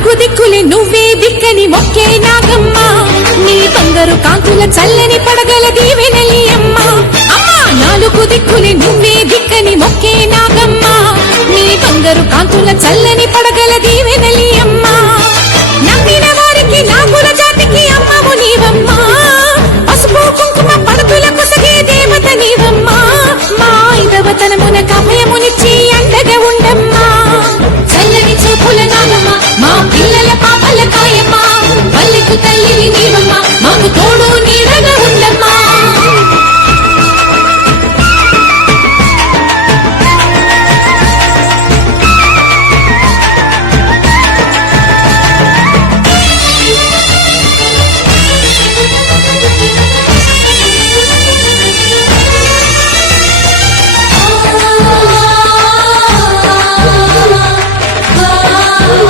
నాలుగు దిక్కులే నువ్వే దిక్కని మొక్కే నాగమ్మ నీ బంగారు కాంతుల చల్లని పడగల దీవెనలి అమ్మ అమ్మా నాలుగు దిక్కులే నువ్వే దిక్కని మొక్కే నాగమ్మ నీ బంగారు కాంతుల చల్లని పడగల